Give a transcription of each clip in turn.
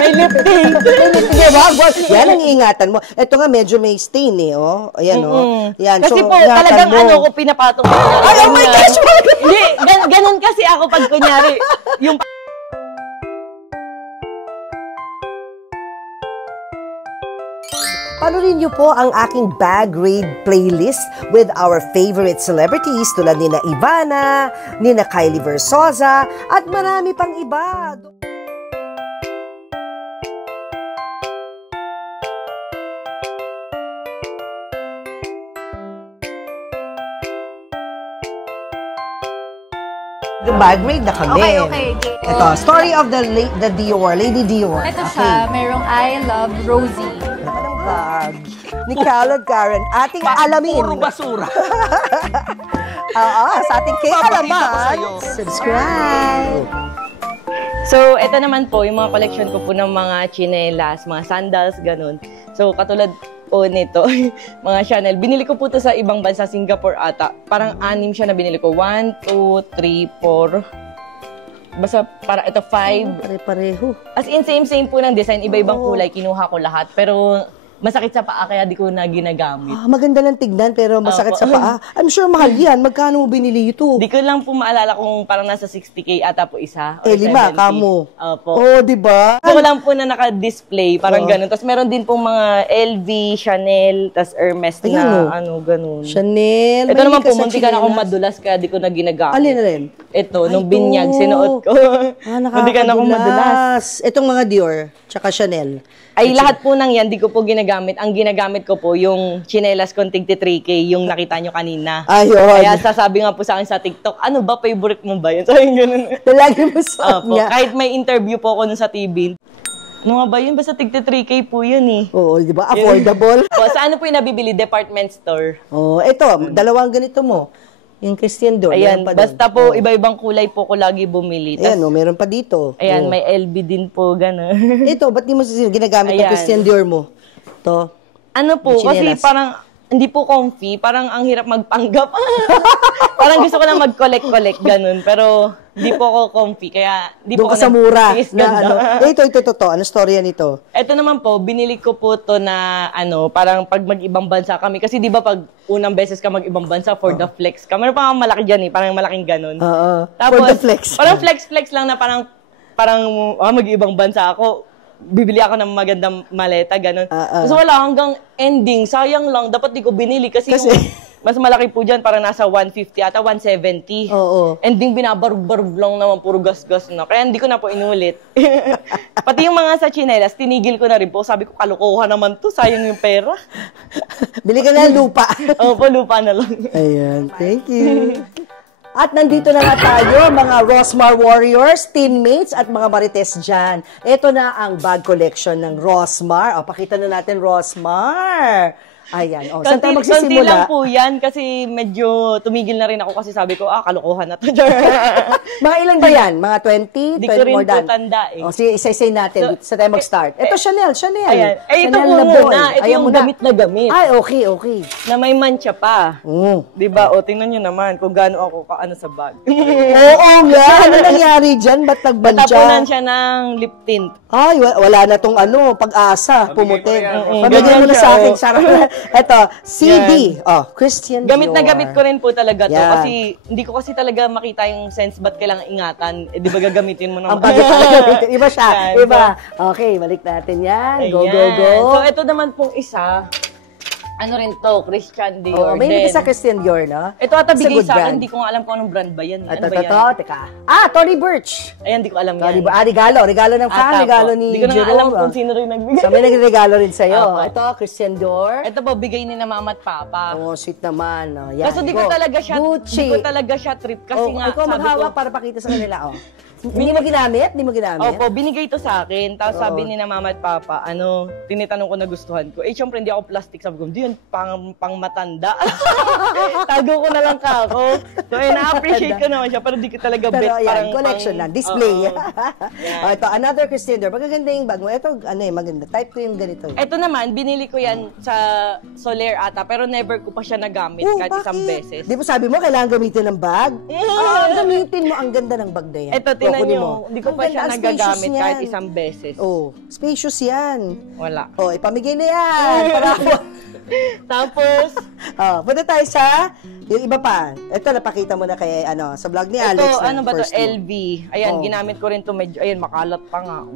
May lip tint. Wag. Yan ang iingatan mo. Ito nga, medyo may stain eh, oh. Ayan, oh. Yan. Kasi so, po, talagang ano ko pinapatong. Ay, oh my gosh! Hindi, ganun kasi ako pag kunyari, yung Panurin niyo po ang aking bag raid playlist with our favorite celebrities tulad nina Ivana, nina Kylie Versosa, at marami pang iba. Bag raid na kami. Okay. Ito, story of the Dior, Lady Dior. Ito siya, merong I Love Rosie. Bag ni Khaled Karen. Ating alamin. puro basura. Oo, sa ating Papakita ko alaman. sa'yo. Subscribe. So, ito naman po, yung mga collection ko po ng mga chinelas, mga sandals, ganun. So, katulad po nito, mga Chanel. Binili ko po ito sa ibang bansa, Singapore ata. Parang 6 siya na binili ko. 1, 2, 3, 4. Basta para ito 5. Pare-pareho. As in, same po ng design. Iba-ibang kulay. Kinuha ko lahat. Pero masakit sa paa kaya di ko na ginagamit. Maganda lang tignan pero masakit sa paa. I'm sure mahal yan. Magkano mo binili ito? Di ko lang po maalala kung parang nasa 60K ata po isa. Or 5 70. kamo. Opo. Oh, di ba? Gusto ko lang po na naka-display, parang ganun. Tapos meron din po mga LV, Chanel, tapos Hermes na ganun. Chanel. Ito naman po, munti ka na akong madulas kaya di ko na ginagamit. Alin na rin? Ito, nung binyag, sinuot ko. Munti ka na akong madulas. Itong mga Dior, tsaka Chanel. Ay, lahat po nang yan, di ko po ginagamit. Ang ginagamit ko po, yung chinelas kong tig 3K, yung nakita nyo kanina. Ayun. Kaya sasabi nga po sa akin sa TikTok, ano ba, favorite mo ba yun? So, yung ganun. Lagi mo sa niya. Kahit may interview po ako nun sa TV, ano nga ba yun? Basta tig 3K po yun eh. Oo, di ba? Affordable. Sa ano po yung nabibili? Department store. Oh, ito, dalawang ganito mo. Yung Christian Dior. Ayan, pa basta po, iba-ibang kulay po ko lagi bumili. Ayan, meron pa dito. Ayan, may LB din po, gano'n. Ito, ba't di mo ginagamit ng Christian Dior mo? Ito. Ano po, kasi parang, hindi po comfy, parang ang hirap magpanggap. Parang gusto ko lang mag-collect-collect, ganun. Pero, di po ako comfy, kaya di doon po ka sa mura. Ito, ano storya nito? Ito naman po, binili ko po to na, parang pag mag-ibang bansa kami. Kasi di ba pag unang beses ka mag-ibang bansa, for the flex ka. Meron pa malaki dyan eh, parang malaking ganun. Tapos, for the flex. Parang flex-flex lang na parang mag-ibang bansa ako. Bibili ako ng magandang maleta, gano'n. So wala, hanggang ending, sayang lang, dapat di ko binili kasi yung mas malaki po dyan, parang nasa 150 ata 170. Ending, binabarug-barug lang naman, puro gas-gas na. Kaya hindi ko na po inulit. Pati yung mga sa chinelas, tinigil ko na rin po. Sabi ko, kalokohan naman to, sayang yung pera. Bili ka na lupa. Opo, lupa na lang. Ayan, thank you. At nandito na nga tayo, mga Rosmar Warriors, teammates at mga marites dyan. Ito na ang bag collection ng Rosmar. O, pakita na natin, Rosmar. Ayan. O, saan tayo magsisimula? Konti lang po yan kasi medyo tumigil na rin ako kasi sabi ko, kalokohan na to. Mga ilan ba yan? Mga 20? Di ko rin po tanda eh. O, sige, isa-isay natin. Sa tayo mag-start. Ito, Chanel. Ayan. Ito Chanel po na muna. Ito yung gamit na gamit. Ay, okay. Na may mancha pa. Diba? O, tingnan nyo naman kung gaano ako kaano sa bag. Oo nga. Ano nangyari dyan? Ba't nagbancha? Natapunan siya ng lip tint. Ay, wala na tong pag-asa. Pumutin. Pabigyan mo na siya, sa akin. Sarap na. Ito, CD. Christian Dior. Gamit na gamit ko rin po talaga to. Kasi hindi ko kasi talaga makita yung sense ba't kailangan ingatan. Di ba gagamitin mo naman? Ang bagay talaga. Iba siya. Iba. Okay, balik natin yan. Go, go, go. So, ito naman pong isa. Ano rin to? Christian Dior. May hindi sa Christian Dior, no? Ito ata bigay sa akin. Hindi ko nga alam kung anong brand ba yan. Ano ba yan? Teka. Tory Burch. Ayan, hindi ko alam yan. Regalo. Regalo ng fan. Regalo ni Jerome. Hindi ko na alam kung sino rin nagbigay. So, may nagregalo rin sa'yo. Ito, Christian Dior. Ito po, bigay ni na mama at papa. Sweet naman. Yan. Kasi di ko talaga siya, Gucci. Di ko talaga siya trip. Kasi nga, ikaw maghawak para pakita sa kanila, Hindi mo ginamit? Hindi mo ginamit? Opo, binigay to sa akin. Tapos sabi ni na mama at papa, tinitanong ko na gustuhan ko. Syempre hindi ako plastic. Sabi ko, hindi yan, pang matanda. Tago ko na lang ako. So, na-appreciate ko naman siya, pero di ko talaga bet. Pero yan, collection lang, display. Ito, another Christian Dior. Magaganda yung bag mo. Ito, maganda. Type ko yung ganito. Ito naman, binili ko yan sa Soler ata, pero never ko pa siya nagamit kahit isang beses. Di ba sabi mo, kailangan gamitin ng bag? Gamitin mo, ang ganda ng bag na yan. Ito, kunin mo. Hindi ko pa siya nagagamit kahit isang beses. Oh, spacious yan. Wala. Oh, ipamigay na yan. Para ako. Tapos, punta tayo sa yung iba pa. Ito, napakita mo na kay, sa vlog ni Alex. Ito, ano ba to? LV. Ayan, ginamit ko rin to medyo, ayan, makalat pa nga.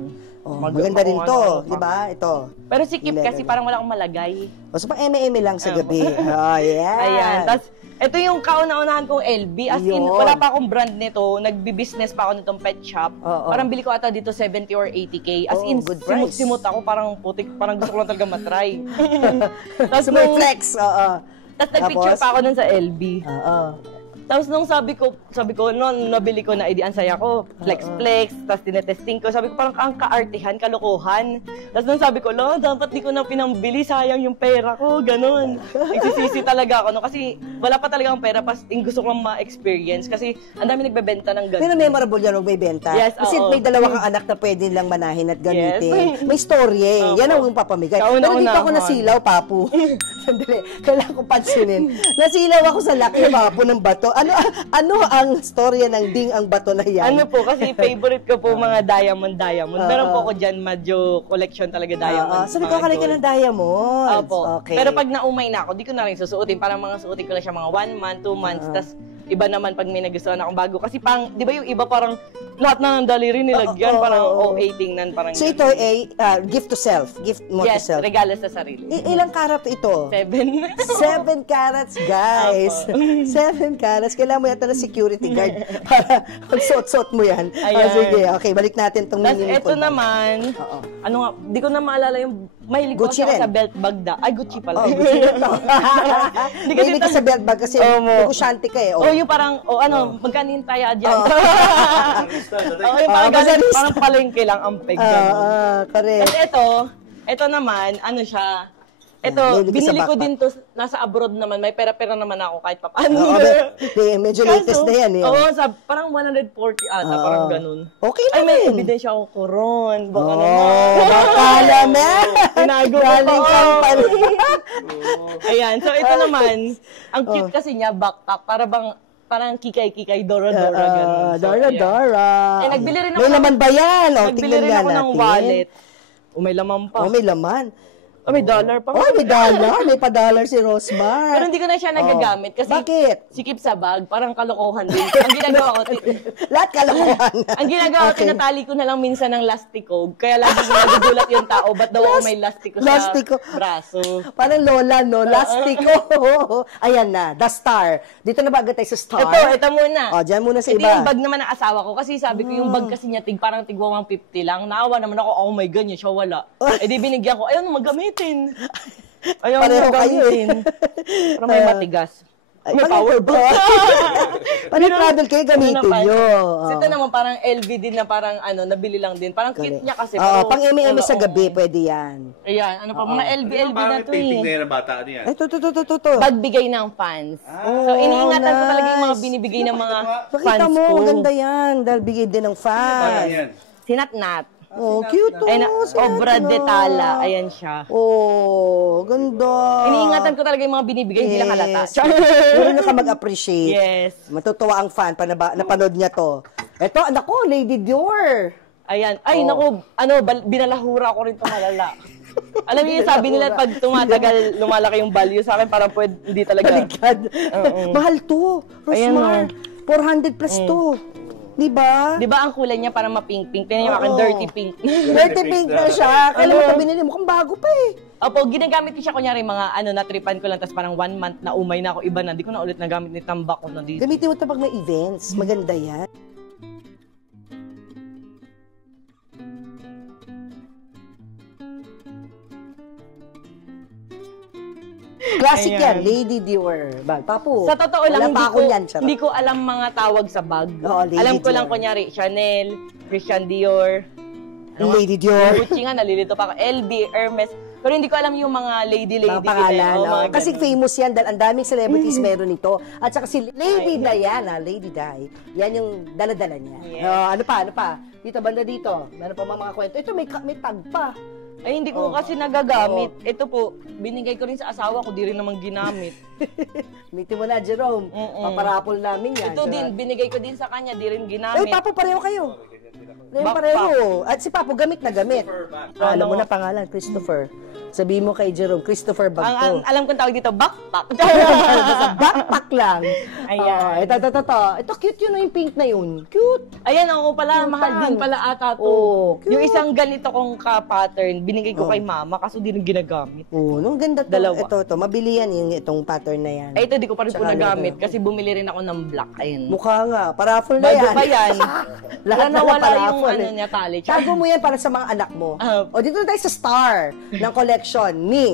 Maganda rin to, di ba? Ito. Pero si Kip kasi parang wala akong malagay. So, pang eme-eme lang sa gabi. Yeah. Ayan. Tapos, ito yung kauna-unahan kong LV. As in, wala pa akong brand nito. Nagbi-business pa ako nitong pet shop. Parang bili ko ata dito 70 or 80K. As in, simut-simut ako. Parang putik. Parang gusto ko lang talaga matry. Tapos may flex. Tapos nag-picture pa ako nun sa LV. Tapos nung sabi ko, noon nabili ko na, ang saya ko, flex, tapos tinetesting ko, sabi ko parang ang kaartihan, kalokohan. Tapos nung sabi ko, dapat di ko na pinambili, sayang yung pera ko, ganun. Nagsisisi talaga ako, no? Kasi wala pa talaga ang pera, gusto ko lang ma-experience, kasi ang dami nagbebenta ng ganun. Pero memorable yan, huwag may benta. Yes, kasi may dalawa kang anak na pwede lang manahin at gamitin. Yes. May story eh. Yan ang yung papamigay. Pero dito ako nasilaw, Papu. Sandali, kailangan ko pansinin. Nasilaw ako sa laki, Papu, ng bato. Ano ang storya ng ding ang bato na yan? Ano po, kasi favorite ko po mga diamond. Meron po ako dyan, medyo collection talaga diamond. So, nagkakalay ka ng diamond. Opo. Okay. Pero pag naumay na ako, di ko na rin susuotin. Parang mga suotin ko lang siya mga 1 month, 2 months. Tas iba naman pag may nagustuhan akong bago. Kasi pang, di ba yung iba parang lahat na ng daliri nilagyan, parang OA tingnan. Parang so ito ay gift to self. Gift mo to self. Yes, regalo sa sarili. Ilang karat ito? 7. 7 carats, guys. 7 carats. Kailangan mo yata ng security guard para magsuot-suot mo yan. Sige, okay. Balik natin itong mini. Ito naman, di ko na maalala yung mahilig ko sa belt bag Ay, Gucci pala. Gucci rin to. Mahilig ka sa belt bag kasi negosyante ka eh. Yung parang, magkano yung taya dyan? Yung parang palengke lang ang peg. Correct. Kasi ito naman, ano siya, ito, binili ko din to, nasa abroad naman, may pera-pera naman ako kahit papaano. Medyo latest na yan eh. Parang 140 ata, parang ganun. Okay na ay, may ebidensya ako koron. Baka naman. Bakala na. Tinago ko pa. Ayan, so ito naman, ang cute kasi niya, backpack, parang kikay-kikay, Dora-Dora, ganun. Dora-Dora. Nagbili rin ako. May laman ba yan? Nagbili rin ako ng wallet. May laman pa. May laman. May dollar pa. May dollar. May pa-dollar si Rosmar. Pero hindi ko na siya nagagamit kasi bakit? Sikip sa bag, parang kalokohan din. Ang ginagawa ko, lahat kalokohan. Ang ginagawa ko, tinatali ko na lang minsan ng lastikog. Kaya lagi nagugulat yung tao, ba't daw ako may lastiko sa braso? Parang lola, no? Lastiko. Ayan na, the star. Dito na ba agad tayo sa star? Ito muna. Dyan muna sa iba. Ito yung bag naman ng asawa ko. Kasi sabi ko, yung bag kasi niya, parang tigwa 150 lang. Naawa naman ako, oh my God, siya wala. Di binigyan ko, ayaw magamit. Ayaw pareho kayo eh. Pero may matigas. May power ba? Paano travel kayo gamitin nyo? Ito naman parang LV din na parang nabili lang din. Parang cute niya kasi. Pang eme-eme sa gabi, pwede yan. Ayan, mga LV na to parang painting na yan ng bata niya. Ito. Bagbigay ng fans. So, iniingatan ko talaga yung mga binibigay ng mga fans ko. Pakita mo, ganda yan. Dahil bigay din ng fans. Sinatnat. Cute to. Obra de Tala. Ayan siya. Ganda. Iniingatan ko talaga yung mga binibigay, hindi lang halata. Meron ka mag-appreciate. Yes. Matutuwa ang fan pa napanood niya to. Ito, anak ko, Lady Dior. Ayan. Ay, naku, binalahura ko rin ito malala. Alam niyo, sabi nila pag tumatagal, lumalaki yung value sa akin, parang hindi talaga. Baligad. Mahal to, Rosmar. 400 plus to. Diba? Diba ang kulay niya parang mapink-pink? Tingnan niyo akin, dirty pink. Dirty pink na siya. Kailan mo ito binili mo? Mukhang bago pa eh. Opo, ginagamit ko siya kunyari mga natripan ko lang, tapos parang 1 month na umay na ako, iba na. Hindi ko na ulit nagamit ni tambak ko na dito. Gamitin mo ito pag may events. Maganda yan. Classic yan, Lady Dior bag. Papu. Sa totoo lang, hindi ko alam mga tawag sa bag. Alam ko lang kunyari, Chanel, Christian Dior, Lady Dior. Gucci nga, nalilito pa ako, LV, Hermes. Pero hindi ko alam yung mga lady. Pangalan. Kasi famous yan dahil ang daming celebrities meron nito. At saka si Lady Diana, Lady Di, yan yung dala-dala niya. Yeah. Ano pa? Dito, banda dito. Meron pa mga kwento. Ito, may tag pa. Ay, hindi ko kasi nagagamit. Ito po, binigay ko rin sa asawa ko, di rin naman ginamit. Gamitin mo na, Jerome. Paparapol namin yan. Ito din, binigay ko din sa kanya, di rin ginamit. Papo, pareho kayo. Pareho. At si Papo, gamit na gamit. Alam mo na pangalan, Christopher. Sabihin mo kay Jerome, Christopher bag to. Alam kong tawag dito, backpack. Backpack lang. Ayan. Ito, cute yun, yung pink na yun. Cute. Ayan, ako pala, mahal din pala ata to. Yung isang ganito kong ka-pattern, binigay ko kay mama, kaso di rin ginagamit. Nung ganda to. Dalawa. Ito, mabili yan yung itong pattern na yan. Ay, ito, di ko pa rin po nagamit, kasi bumili rin ako ng black. Ayun. Mukha nga, paraffle na yan. Bago pa yan. Lahat na nawala yung paraffle, ano niya, tali. Tago mo yan para sa mga anak mo. O, dito na tayo sa star ng collection ni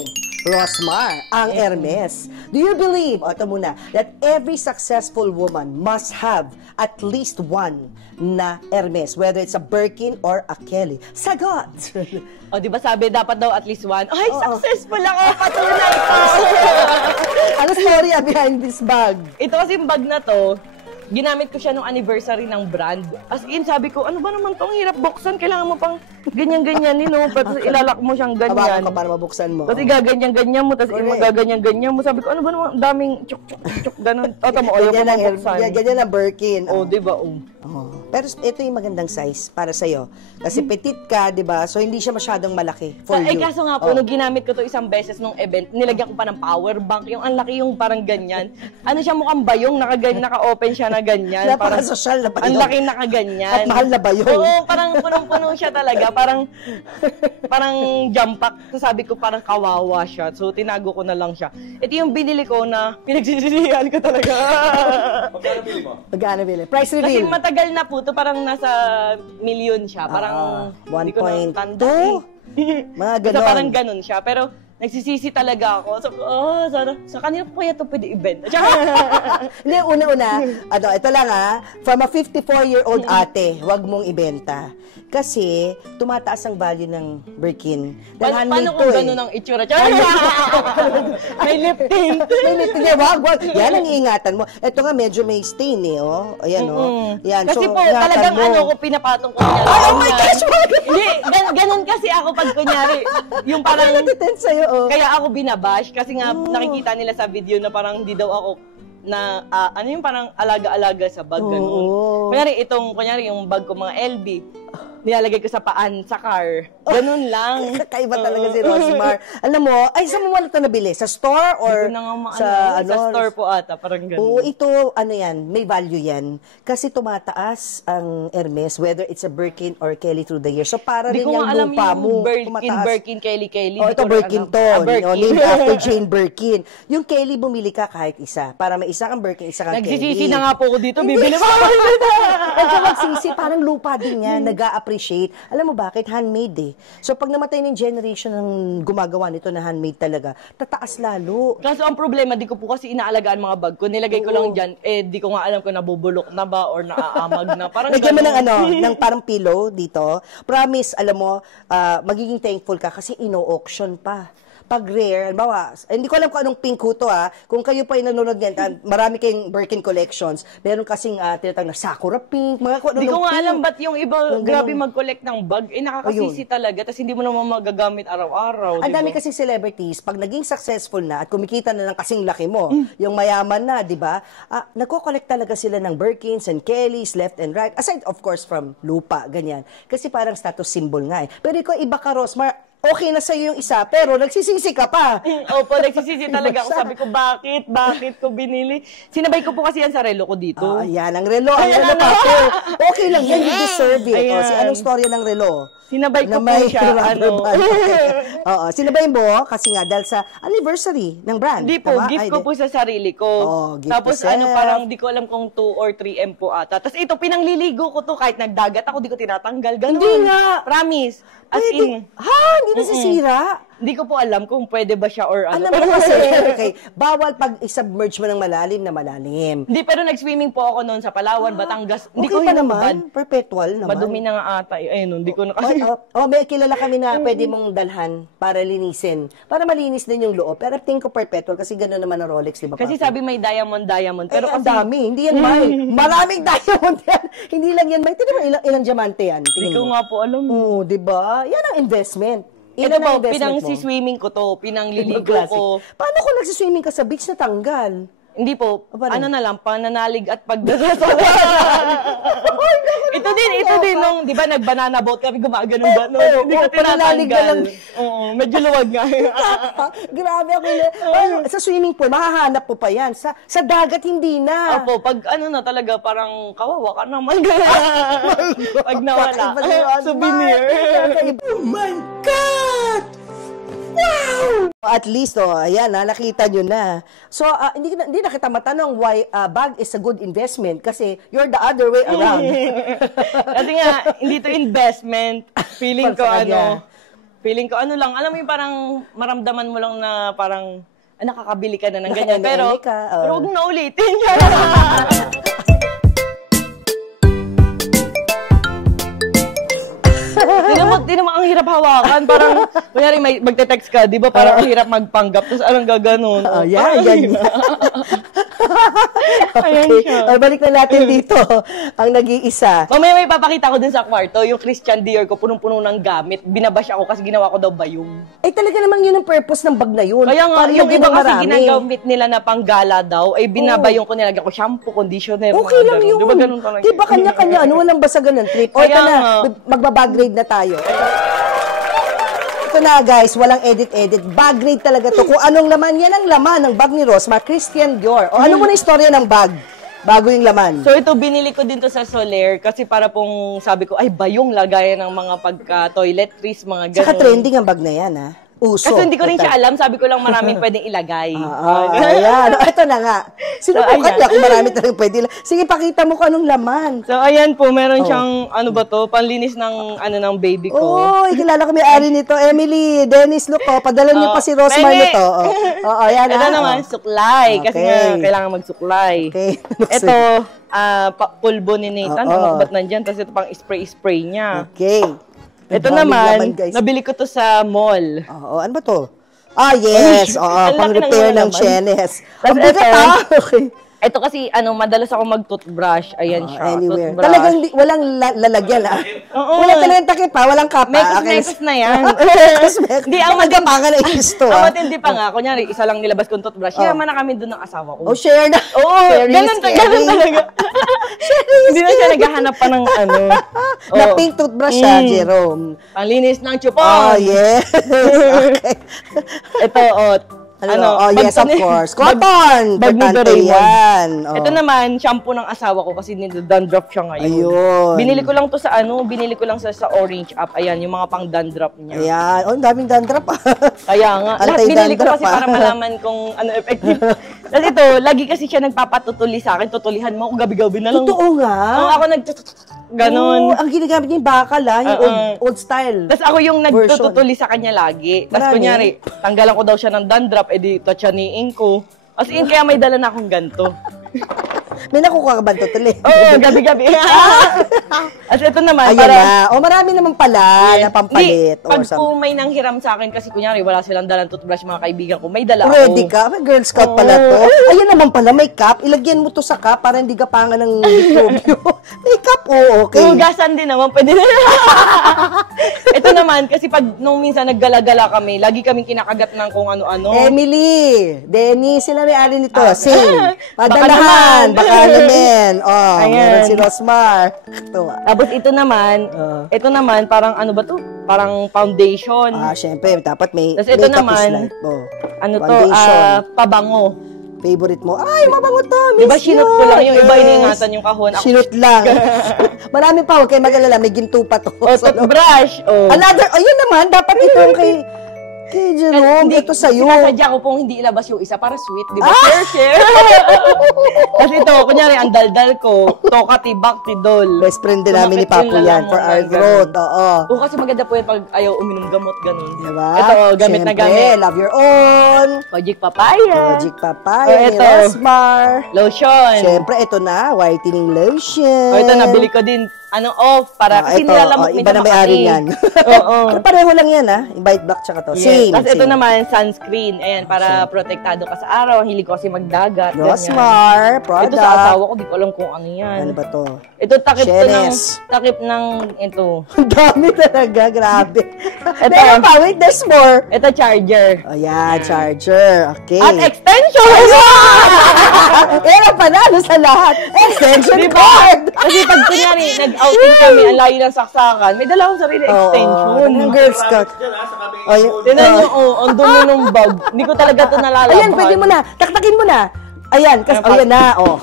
Rosmar, ang Hermes. Do you believe, ito muna, that every successful woman must have at least one na Hermes, whether it's a Birkin or a Kelly? Sagot! O, di ba sabi, dapat daw at least one? Ay, successful ako! Patunay ko! Ano story behind this bag? Ito kasi yung bag na to, ginamit ko siya nung anniversary ng brand. As in, sabi ko, ano ba naman to? Ang hirap buksan. Kailangan mo pang ganyan-ganyan, Tapos ilalak mo siyang ganyan. Hawakan ka para mabuksan mo. Tapos igaganyan-ganyan mo. Tapos magaganyan-ganyan mo. Sabi ko, ano ba naman? Ang daming chuk-chuk-chuk, ganun. O, tamo, ayaw ko mabuksan. Ganyan ang Birkin. O, diba? Pero ito yung magandang size para sa'yo. Kasi petite ka, di ba? So, hindi siya masyadong malaki for you. Kaso nga po, nung ginamit ko to isang beses nung event, nilagyan ko pa ng power bank. Yung ang laki yung parang ganyan. Ano siya, mukhang bayong, naka-open siya na ganyan. Napaka-social na bayong. Ang laki nakaganyan. At mahal na bayong. Oo, parang punong-puno siya talaga. Parang jump pack. So, sabi ko parang kawawa siya. So, tinago ko na lang siya. Ito yung binili ko na pinagsisisihan ko talaga. Magkano bili mo? Magkano bili? Price Kasi reveal. matagal na po to, parang nasa million siya. Parang 1.2? Mga So, ganon. parang ganon siya. Pero nagsisisi talaga ako. So, sa kanila po kaya ito pwede ibenta. Hindi, una-una, ito lang from a 54-year-old ate, wag mong ibenta. Kasi, tumataas ang value ng Birkin. Paano kung gano'n ang itsura? May lip tint. May lip tint. Wag. Yan ang iingatan mo. Ito nga, medyo may stain Ayan, Yan. Kasi so, po, talagang ko pinapatong ko niya. Oh my gosh! Hindi, ganun kasi ako pag kunyari. Yung parang, natitent sa'yo, kaya ako binabash. Kasi nga, nakikita nila sa video na parang hindi daw ako na, ano yung parang alaga-alaga sa bag, ganun. Kunyari yung bag ko, mga LB, nilalagay ko sa paan, sa car. Ganun lang. Kakaiba talaga si Rosmar. Alam mo, saan mo ito nabili? Sa store or sa store po ata, parang ganun. Oo, ito, yan, may value yan. Kasi tumataas ang Hermes, whether it's a Birkin or Kelly through the year. So, para rin yung lupa mo. Birkin, Kelly. Ito Birkin to. Named after Jane Birkin. Yung Kelly, bumili ka kahit isa. Para may isa kang Birkin, isa kang Kelly. Nagsisisi na nga po ko dito, bibili mo. Huwag ka magsisi, parang lupa din yan, nag-a-appreciate. Alam mo bakit? Handmade So, pag namatay ng generation ng gumagawa nito na handmade talaga, tataas lalo. Kaso ang problema, di ko po kasi inaalagaan mga bag ko. Nilagay ko lang dyan, di ko nga alam kung nabubulok na ba or naaamag na. Parang lagyan mo ng parang pillow dito. Promise, alam mo, magiging thankful ka kasi ino-auction pa. Pag rare, halimbawa, hindi ko alam kung anong pink to kung kayo pa yung nanonood yan, marami kayong Birkin collections, meron kasing tinatawag na Sakura pink, mga kung Hindi ko nga pink. alam ba't yung iba, grabe mag-collect ng bag, nakakasisi talaga, tapos hindi mo naman magagamit araw-araw. Ang dami kasing celebrities, pag naging successful na at kumikita na ng kasing laki mo, yung mayaman na, di ba, nagko-collect talaga sila ng Birkins and Kellys, left and right, aside of course from lupa, ganyan. Kasi parang status symbol nga Pero ikaw, iba ka, Rosmar, okay na sa'yo yung isa, pero nagsisisi ka pa. Opo, nagsisisi talaga ako. Sabi ko, bakit ko binili? Sinabay ko po kasi yan sa relo ko dito. Ayan, ang relo, pa. Okay lang yan, you deserve it. Anong storya ng relo? Sinabay ko po siya, sinabay mo, kasi nga, dahil sa anniversary ng brand. Di po, gift ko po sa sarili ko. Tapos parang di ko alam kung 2 or 3M po ata. Tapos ito, pinangliligo ko to, kahit nagdagat ako, di ko tinatanggal. Ganun. Hindi nga. Promise. As in. Hindi nasisira? Hindi ko po alam kung pwede ba siya or ano. Alam mo kasi, okay, bawal pag i-submerge mo ng malalim na malalim. Hindi, pero nag-swimming po ako noon sa Palawan, Batangas. Hindi Okay ko pa naman, perpetual naman. Madumi na nga ata. Ayun, hindi ko na kasi. May kilala kami na pwede mong dalhan para linisin. Para malinis din yung loob. Pero tingin ko perpetual kasi gano'n naman ang Rolex, di ba? Kasi sabi may diamond. Pero ang dami. Hindi yan, May. Maraming diamond yan. Hindi lang yan, May. Tignan mo ilang diamante yan. Hindi ko nga po alam. Oo, di ba? Yan ang investment. Ito Ilan ang po, investment mo? pinang-swimming ko to, pinangliligo Klase. ko. Paano kung nagsiswimming ka sa beach na tanggal? Hindi po, paano? ano na lang, pananalig at pagdadasal. ito din, nung, di ba, nag-banana boat kami, gumaganon gano'n. Hindi ko pananalig ka lang. tinatanggal. Oo, medyo luwag nga. Grabe ako. Sa swimming pool, mahahanap mo pa yan. Sa dagat, hindi na. Opo, pag ano na talaga, parang kawawa ka naman. pag nawala, souvenir. Oh my God! Wow! At least, ayan, nakita nyo na. So, hindi na kita matanong why bag is a good investment kasi you're the other way around. Kasi nga, hindi to investment. Feeling ko ano lang, alam mo yung parang maramdaman mo lang na parang nakakabili ka na ng ganyan. Pero huwag mo na ulitin. Di naman ang hirap hawakan. Parang, kunyari magte-text ka, di ba parang ang hirap magpanggap, tapos anong gaganon? Yan. Okay. Balik na natin dito. Ang nag-iisa. Mamaya may papakita ko dun sa kwarto, yung Christian Dior ko, punong-puno ng gamit. Binabash ako kasi ginawa ko daw bayong. Talaga namang yun ang purpose ng bag na yun. Kaya nga, yung iba kasi marami. ginagamit nila na panggala daw, ay binabayong ko, nilagyan ko shampoo, conditioner. Okay lang yun. Diba ganun talaga? Diba kanya-kanya, walang basagan ng trip. O, ito na, magbabag grade na tayo. Ito na guys, walang edit-edit. Bag grade talaga to. Kung anong laman, yan ang laman ng bag ni Rosmar, Christian Dior. O ano mo na istorya ng bag? Bago yung laman. So ito, binili ko din to sa Soler kasi para pong sabi ko, ay bayong lagayan ng mga pagka-toiletries, mga ganun. Saka trending ang bag na yan, ha? Uso. Kasi hindi ko rin siya alam, sabi ko lang maraming pwedeng ilagay. Ayan. Ito na nga. Sinubukan niya kung marami talagang pwede. Sige, pakita mo kung anong laman. So, ayan po, meron siyang, ano ba to, panlinis ng, ng baby ko. Kilala ko may-ari nito. Emily, Dennis, look, padala niyo pa si Rosmar nito. Ayan. Ito naman, suklay. Kasi nga, kailangan magsuklay. Okay. Ito, pulbo ni Nathan. Ano ba't nandyan? Tapos ito pang spray-spray niya. Okay. Ito naman, nabili ko to sa mall. Ano ba to? Yes. Pang-repair ng chenes. Tapos ito, okay. Ito kasi, madalas ako mag-toothbrush. Ayan siya, anywhere. toothbrush. Talagang walang lalagyan, ha? Wala talagang takip, ha? Walang kapa. Mekos na yan. Hindi, ang magapangan na isto, ha? Ang matindi pa nga, kunyari, isa lang nilabas kong toothbrush. Kaya man na kami doon ng asawa ko. Share na. Ganun talaga. Hindi na siya naghahanap pa ng na pink toothbrush, ha, Jerome? Panglinis ng chupon. Yes. Okay. Ito, yes, of course. Cotton! Bag ni Importante yan. Ito naman, shampoo ng asawa ko kasi dandruff siya ngayon. Ayun. Binili ko lang to sa binili ko lang sa Orange app. Ayan, yung mga pang dandruff niya. Ayan. Ang daming dandruff, Kaya nga. Lahat binili ko kasi para malaman kung ano effective. Tapos ito, lagi kasi siya nagpapatutuli sa akin. Tutulihan mo ako gabi-gabi na lang. Totoo nga. Ako ganon. Ang ginagamit niya yung bakal, ha? Yung old style. Tapos ako yung nagtutuli sa kanya lagi. Tapos kunyari, tanggalan ko daw siya ng dandruff, edi tatsaniin ko. As in, kaya may dala na akong ganito. May nakukuha ka ba tutuli? Gabi-gabi. At ito naman, marami naman pala na pampalit. Pag po may nanghiram sa akin, kasi kunyari, wala silang dalang toothbrush, mga kaibigan ko, may dala ako. Ready ka? May Girl Scout pala to. Ayan naman pala, may cup. Ilagyan mo to sa cup para hindi gapangan ng mikrobyo. May cup, okay. Hugasan din naman, pwede na. Ito naman, kasi pag nung minsan naggala-gala kami, lagi kaming kinakagat ng kung ano-ano. Emily, Denny, sila may-ari nito. Sing. Padalahan. Baka naman. Meron si Rosmar. Tapos ito naman, parang ano ba to? Parang foundation. Syempre, dapat may tapos ito naman, pabango. Favorite mo? Ay, mabango to, miss. Diba, sinot ko lang yung iba, iniingatan yung kahon. Sinot lang. Marami pa, huwag kayo mag-alala, may ginto pa to. Toothbrush. Another, ayun naman, dapat ito kay Jerome, ito sa'yo. Sinasadya ko pong hindi ilabas yung isa para sweet, di ba? Share. Kasi ito, kunyari, ang daldal ko, toka tibak tidol. Best friend din namin ni Papo yan for our growth. Kasi maganda po yan pag ayaw uminom gamot, ganun. Diba? Ito, gamit na gamit. Love your own. Kojic papaya. Kojic papaya. Rosmar. Lotion. Siyempre, ito na, whitening lotion. Ito, nabili ko din off para kasi nilalamok iba na may-ari yan. Oo. Pareho lang yan, ha? Yung bite black tsaka to. Yes. Same. Tapos ito naman, sunscreen. Ayan, para protektado ka sa araw. Hilig ko kasi magdagat. Rosmar, product. Ito sa asawa ko, di ko alam kung ano yan. Ano ba to? Ito, takip Shenes. ng ito. Ang dami talaga, grabe. Ito. Meron pa, wait, there's more. Ito, charger. Ayan, charger. Okay. At extension! Meron pa na, sa lahat. Extension Diba? cord. Kasi pag kunyari, nag-outing kami, ang layo ng saksakan, may dala akong sarili extension. Ng Girl Scout. Tinan nyo, ang dumi ng bag. Hindi ko talaga ito nalalaban. Ayan, pwede mo na. Taktakin mo na. Ayan, kasi ayan na, oh.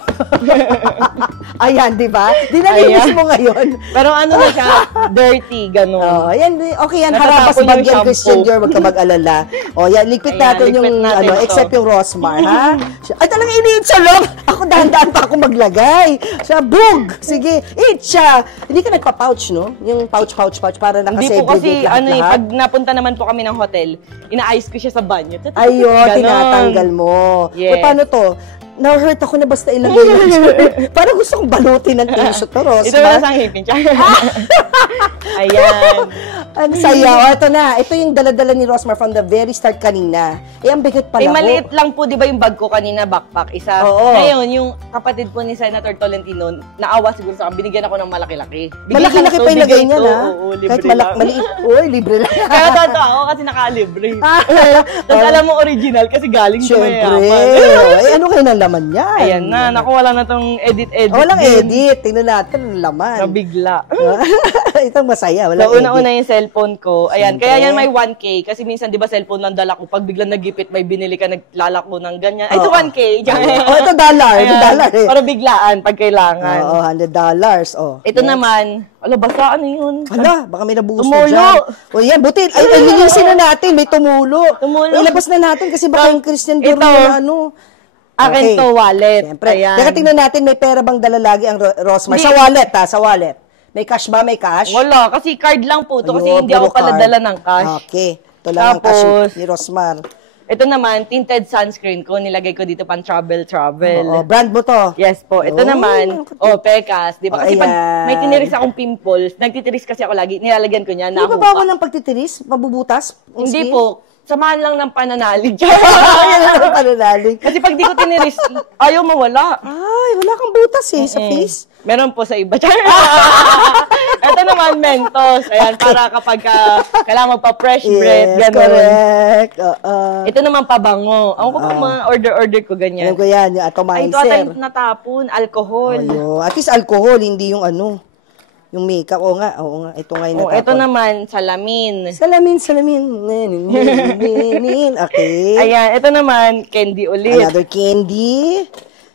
Ayan, di ba? Dinalinis mo ngayon. Pero ano na siya, dirty, gano'n. Oh, ayan, okay yan. Natatapon Harabas yung bagyan, shampoo. Christian Dior, wag ka mag-alala. Oh, yan, ligpit Ayan, natin yung, ligpit natin ito. except yung Rosmar, ha? Ay, talaga iniit siya, Log. Ako dahan-dahan pa ako maglagay. Siya, bug. Sige, eat siya. Hindi ka nagpa-pouch, no? Yung pouch, para Hindi po kasi, nakasegregate lahat. pag napunta naman po kami ng hotel, inaayos ko siya sa banyo. Ayun, Ganon. tinatanggal mo. Yes. Uy, paano to? Na-hurt ako na basta ilagay yung parang gusto kong balutin ng tissue to, Rosmar. Ito na sa ngipin siya. Ayan. Ang saya. O, ito na. Ito yung dala-dala ni Rosmar from the very start kanina. Eh, ang bigat pala Maliit lang po, di ba yung bag ko kanina, backpack, isa. Oo. Ngayon, yung kapatid po ni Senator Tolentino, naawa siguro sa akin, binigyan ako ng malaki-laki. Malaki-laki pa ilagay niya, na. Oo, libre Kahit lang. maliit. Uy, libre lang. Kaya totoo ako kasi nakalibre. Tapos alam mo, original kasi galing sa Siyempre. mayaman. Eh, ano kayo ng laman yan? Ayan na, naku, wala na tong edit-edit. Walang din. edit. Tingnan natin ang laman. Nabigla. Ito masaya. Walang So, una-una edit. yung cellphone ko. Ayan, Siyempre. kaya yan may 1K. Kasi minsan, di ba, cellphone lang dala ko. Pag biglang nagipit, may binili ka, naglalako ng ganyan. Ay, ito Oo. 1K. Oh, ito dollar. Ito Ayan, dollar eh. para biglaan, pag kailangan. Oo, $100. Oh. Ito naman, basa, ano yun? Hala, baka may nabuso Tumulo. dyan. O yan, buti. Ay, linisin na natin. May tumulo. Tumulo. Ilabas na natin kasi baka yung Christian Dior Ito. na ano. Akin to, wallet. Siyempre. Ayan. Teka, tingnan natin, may pera bang dala lagi ang Rosmar? Hindi. Sa wallet, ha? Sa wallet. May cash ba? May cash? Wala, kasi card lang po to. Kasi Ayun, hindi ako puro pala card. dala ng cash. Okay. Ito lang ang cash Tapos, ni Rosmar. Ito naman, tinted sunscreen ko. Nilagay ko dito pang travel. Oo, brand mo to. Yes po. Ito Oh, naman, Pekas. Di ba? Kasi pag ayan. may tiniris akong pimples, nagtitiris kasi ako lagi, nilalagyan ko niya Hindi na ba bawal ng pagtitiris? Mabubutas? ang Hindi skin? po. Samahan lang ng pananalig. Ayan lang ang pananalig. Kasi pag di ko tiniris, ayaw mawala. Ay, wala kang butas eh, sa face. Meron po sa iba. Ito naman, Mentos. Ayan, para kapag kailangan magpa-fresh breath, Yes, gano'n. correct. Ito naman pabango. Ako pa mga order-order ko Alam ganyan. ko yan, yung Ay, atomizer. ito ata yung natapon, alcohol. Ayun. At least alcohol, hindi yung ano, yung makeup. Oo nga. Ito nga yung Oh, natapon. ito naman, salamin. Salamin. Okay. Ayan, ito naman, candy ulit. Another candy.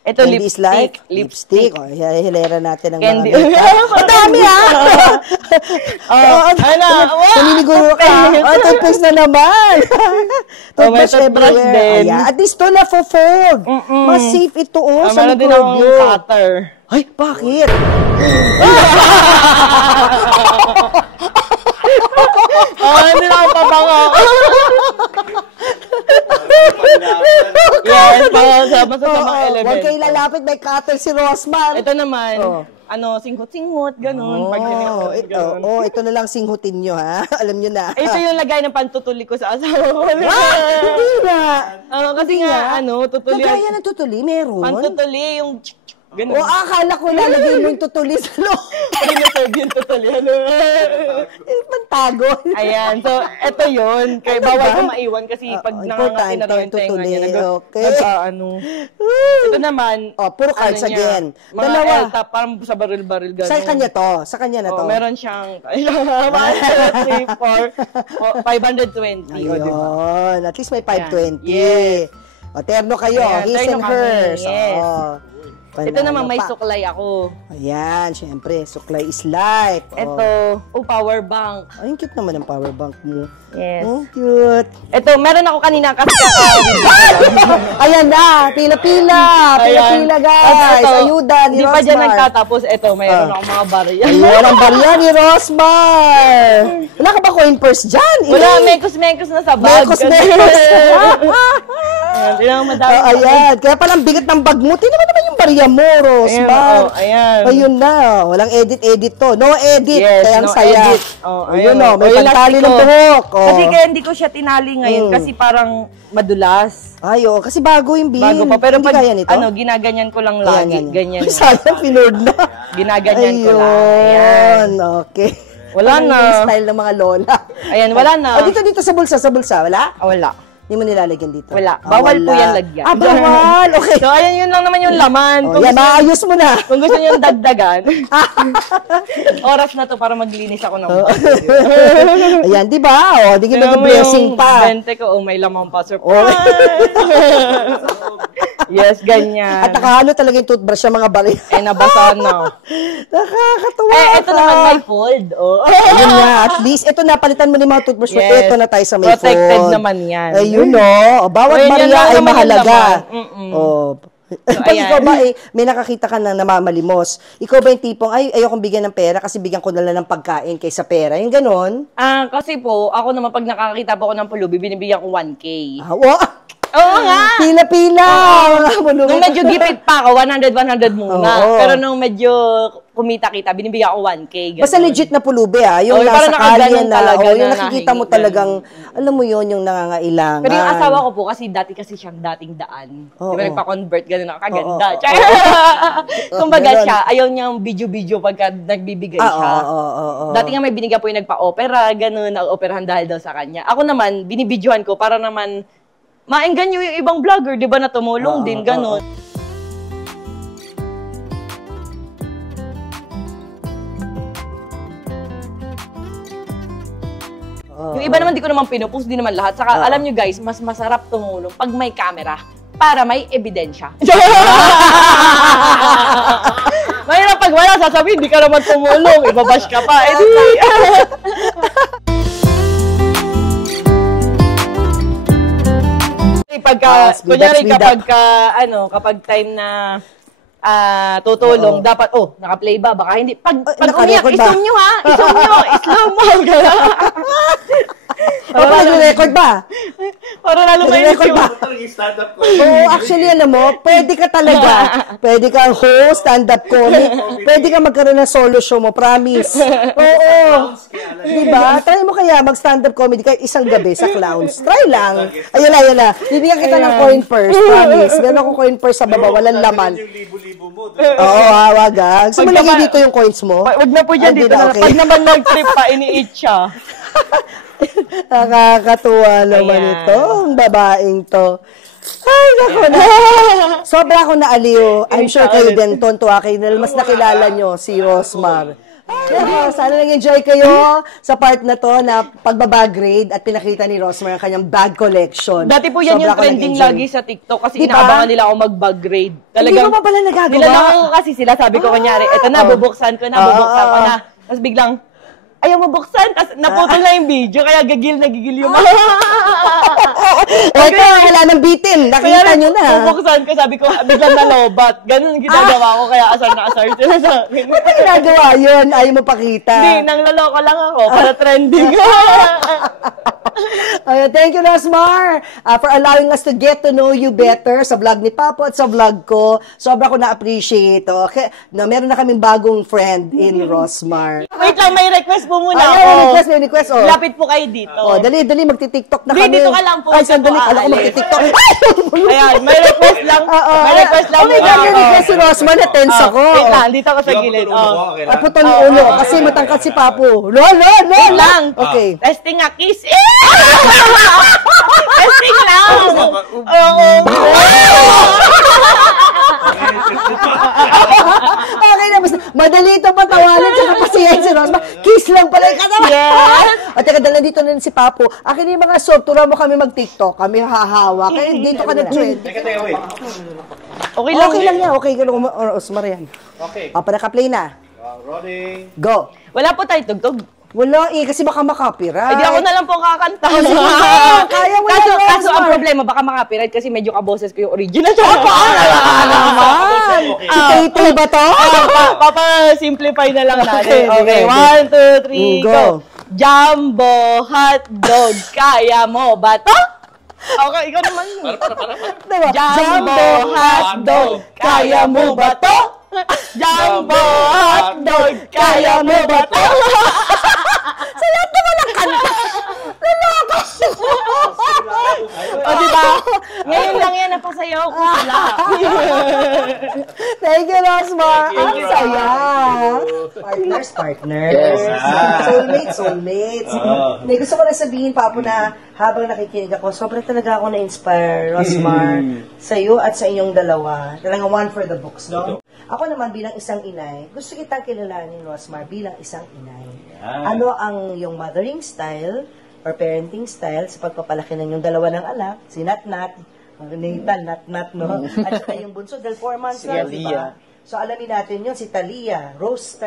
Ito, Candy is like lipstick. O, hilera natin ang Candy. mga makeup. Ang dami Ano? Naniniguro ka. Toothpaste na naman. may Toothbrush toothbrush everywhere. din. Ayan. At least to na fold. Mas safe ito sa Meron din akong mikrobyo. cutter. Ay, bakit? Hindi na ako pabango. Yes, para sa masasamang element. Huwag kayo lalapit, may cutter si Rosmar. Ito naman, Oh. Singhot-singhot, ganun. Pag ganun. Ito na lang singhutin nyo, ha? Alam nyo na. Ito yung lagay ng pantutuli ko sa asawa ko. Hindi na. Kasi nga, tutuli. Kagaya ng tutuli, meron. Pantutuli, yung ganun. O, akala ko lalagay mo yung tutuli sa loob. Hindi na serve yung tutuli. Pantago. Ayan, so, ito yun. Kaya Ano bawal ba? ko maiwan kasi pag nangangati na importante daw yung yung tenga tutuli. niya. Okay. Ito naman, Puro cards niya, again. Mga Dalawa. L-top, parang sa baril-baril gano'n. Sa kanya to. Sa kanya na to. Meron siyang, 520. O, diba? Ayun. At least may 520. Yes. O, terno kayo. Ayan, His terno and hers. kami, yes. Ito Panalo naman may pa. suklay ako. Ayan, syempre. Suklay is life. Ito, power bank. Ay, ang cute naman ang power bank mo. Yes. Oh, cute. Ito, meron ako kanina kasi Ayan na. Pila-pila. Pila-pila, guys. Ayuda ni Di Rosmar. pa dyan nagtatapos. Ito, mayroon akong mga barya. Ayun, ang barya ni Rosmar. Wala ka ba coin purse dyan? Wala, mekos-mekos na sa bag. Mekos. Hindi lang madami. Ayan. Kaya palang bigat ng bag mo. Tingnan mo naman yung barya mo, Rosmar. Ayan. Ayun na. Walang edit to. No edit. Yes, kaya ang no saya. edit. Ayun o. May pagtali ng buhok. Kasi kaya hindi ko siya tinali ngayon kasi parang madulas. Ayo, kasi bago yung bin. Bago pa. Pero hindi pag, kaya nito? ginaganyan ko lang lagi. Ganyan. Sayang, pinord na. Ginaganyan ko lang. Ayan. Okay. Wala na. Yung style ng mga lola. Ayan, wala na. Dito sa bulsa. Wala? Wala. Hindi mo nilalagyan dito? Wala. Bawal po yan lagyan. Bawal. Okay. So, ayan, yun lang naman yung laman. Maayos mo na. Kung gusto niyo dagdagan, oras na to para maglinis ako ng Ayan, di ba? Di ka mag-blessing pa. 20 ko, may lamang pa. Surprise! Yes, ganyan. At nakahalo talaga yung toothbrush sa mga bari. Nabasa na. Nakakatuwa ito naman may fold. Ayun na, at least, ito na, palitan mo ni mga toothbrush. Yes. Ito na tayo sa may fold. Protected naman yan. Ayun o. Bawat barya ay mahalaga. So, pag ikaw ba, may nakakita ka na namamalimos, ikaw ba yung tipong, ayokong bigyan ng pera kasi bigyan ko na lang ng pagkain kaysa pera? Yung ganon? Kasi po, ako naman pag nakakita po ako ng pulubi, binibigyan ko 1K. Oo nga! Pila-pila! Nung medyo gipit pa ako, 100 muna. Pero nung medyo kumita-kita, binibigyan ko 1K. Basta legit na pulubi yung nasa kalye na, yung nakikita mo talagang, alam mo yun, yung nangangailangan. Pero yung asawa ko po, kasi dati siyang dating daan. Di ba nagpa-convert, gano'n ako, kaganda. Kumbaga siya, ayaw niyang video-video pagka nagbibigay siya. Dati nga may binigyan po yung nagpa-opera, gano'n, nag-operahan dahil daw sa kanya. Ako naman, binibidyohan ko para naman mainggan nyo yung ibang vlogger, di ba, na tumulong din, gano'n. Yung iba naman, di ko naman pinupost, di naman lahat. Saka, alam nyo guys, mas masarap tumulong pag may camera para may ebidensya. Mahirap pag wala, sasabihin, di ka naman tumulong, ibabash ka pa. Kunyari kapag time na tutulong, dapat, naka-play ba? Baka hindi. Pag umiyak, isum nyo ha! Isum nyo! Islam mo! Nag-record ba? Para lalo kayo Nag-record ba? Actually, alam mo, pwede ka talaga. Pwede kang host, stand-up comic. Pwede ka magkaroon ng solo show mo, promise. Oo. Diba? Try mo kaya mag-stand-up comedy kahit isang gabi sa Clowns. Try lang. Ayun na. Bibigyan kita ng coin purse, promise. Meron akong coin purse sa baba, walang laman. Oo, wag ah. Gusto mo lagay dito yung coins mo? Wag na po dyan dito. Pag naman nag-trip pa, ini-eat siya. Nakakatuwa naman ito, ang babaeng to. Ay, naku na. Sobra ako naaliw. I'm sure kayo din, tontuwa kayo. Mas nakilala nyo si Rosmar. Sana nag-enjoy kayo sa part na to na pagbabag grade at pinakita ni Rosmar ang kanyang bag collection. Dati po yan yung trending lagi sa TikTok kasi inaabangan nila ako mag-bag grade. Hindi mo pa pala nagagawa? Nilalako ko kasi sila, sabi ko kunyari, eto na, bubuksan ko na. Tapos biglang, ayaw mabuksan, tapos naputol na yung video, kaya gigil yung mga. Ito, wala nang bitin, nakita nyo na. Bubuksan ko, sabi ko, biglang nalobat. Ganun ginagawa ko, kaya asar na asar sila sa akin. Ano ginagawa yun? Ayaw mo pakita. Hindi, nangloloko lang ako, para trending. Thank you, Rosmar, for allowing us to get to know you better sa vlog ni Papo at sa vlog ko. Sobra ko na-appreciate. Okay? Meron na kaming bagong friend in Rosmar. Wait lang, may request po muna ako. May request. Lapit po kayo dito. Dali, mag-tiktok na kami. Dito ka lang po. Ay, sandali. Alam ko mag-tiktok. Ayan, may request lang. May request lang. Oh my God, may request si Rosmar. Na-tense ako. Wait lang, dito ako sa gilid. Putol yung ulo kasi matangkad si Papo. No lang. Okay. Testing nga, kiss. Testing lang. Okay na, madali ito patawanan sa kapasiyan si Rosmar. Kiss lang pala yung katawa. Yes. At teka, dala dito na si Papo. Akin yung mga sob, turuan mo kami mag-TikTok. Kami hahawa. Kaya dito ka nag-trend. Teka, wait. Okay lang. Okay lang yan. Okay ka lang, Rosmar yan. Okay. Naka-play na. Rolling. Go. Wala po tayo tugtog. Wala kasi baka makapiright. Hindi ako na lang po kakanta. Kaya mo kaso ang problema, baka makapiright kasi medyo kaboses ko yung original. Naman! Si Tay ba to? Papa-simplify na lang natin. Okay, 1, 2, 3, go. Jumbo hotdog, kaya mo ba to? Okay, ikaw naman. Para. Diba? Jumbo hotdog, kaya mo ba to? Jumbo hotdog, kaya mo ba to? Sa lahat naman ang kanta. O, diba? Ngayon lang yan, napasayaw ko sila. Thank you, Rosmar. Thank Ang you, saya. Rosmar. Partners. Yes. Soulmates. May gusto ko na sabihin, Papo, na habang nakikinig ako, sobrang talaga ako na-inspire, Rosmar, sa iyo at sa inyong dalawa. Talagang one for the books, no? Ako naman bilang isang inay, gusto kitang kilalanin, Rosmar, bilang isang inay. Ano ang yung mothering style or parenting style sa pagpapalaki ng yung dalawa ng anak, si Natnat, Nathan, Natnat, no? At saka yung bunso, dahil 4 months lang, di ba? So, alamin natin yun, si Talia Rose.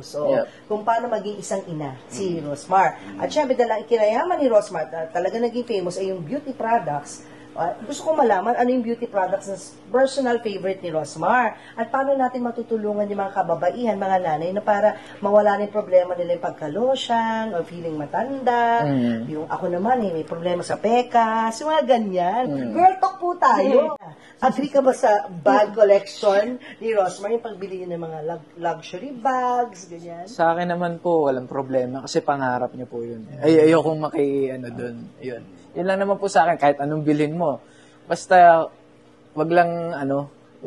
So, kung paano maging isang ina, si Rosmar. At syempre, dahil kinayaman ni Rosmar, talaga naging famous ay yung beauty products. Gusto kong malaman ano yung beauty products na personal favorite ni Rosmar. At paano natin matutulungan yung mga kababaihan, mga nanay, na para mawala na yung problema nila yung pagka-lotion, o feeling matanda. Yung ako naman, may problema sa pekas, yung mga ganyan. Girl talk po tayo. Agree ka ba sa bag collection ni Rosmar, yung pagbili niya ng mga luxury bags, ganyan? Sa akin naman po, walang problema kasi pangarap niya po yun. Ayokong doon. Yun. Yun lang naman po sa akin, kahit anong bilhin mo. Basta, wag lang,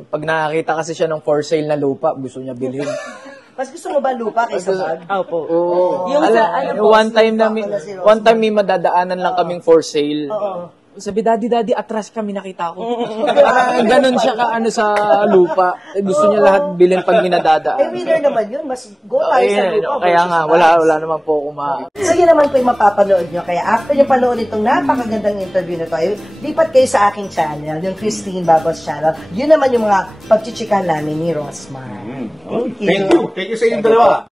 pag nakakita kasi siya ng for sale na lupa, gusto niya bilhin. Mas gusto mo ba lupa kaysa bag? Opo. Yung one time may madadaanan lang kaming for sale. Sabi, daddy, atras kami, nakita ko. Ganon siya sa lupa. Gusto niya lahat bilhin pag minadadaan. Winner naman yun. Mas go tayo sa lupa. Kaya nga, wala naman po ako So, yun naman po yung mapapanood nyo. Kaya after nyo panood itong napakagandang interview na to, ay lipat kayo sa aking channel, yung Christine Babos channel. Yun naman yung mga pagchichikahan namin ni Rosmar. Thank you. Thank you sa inyong dalawa.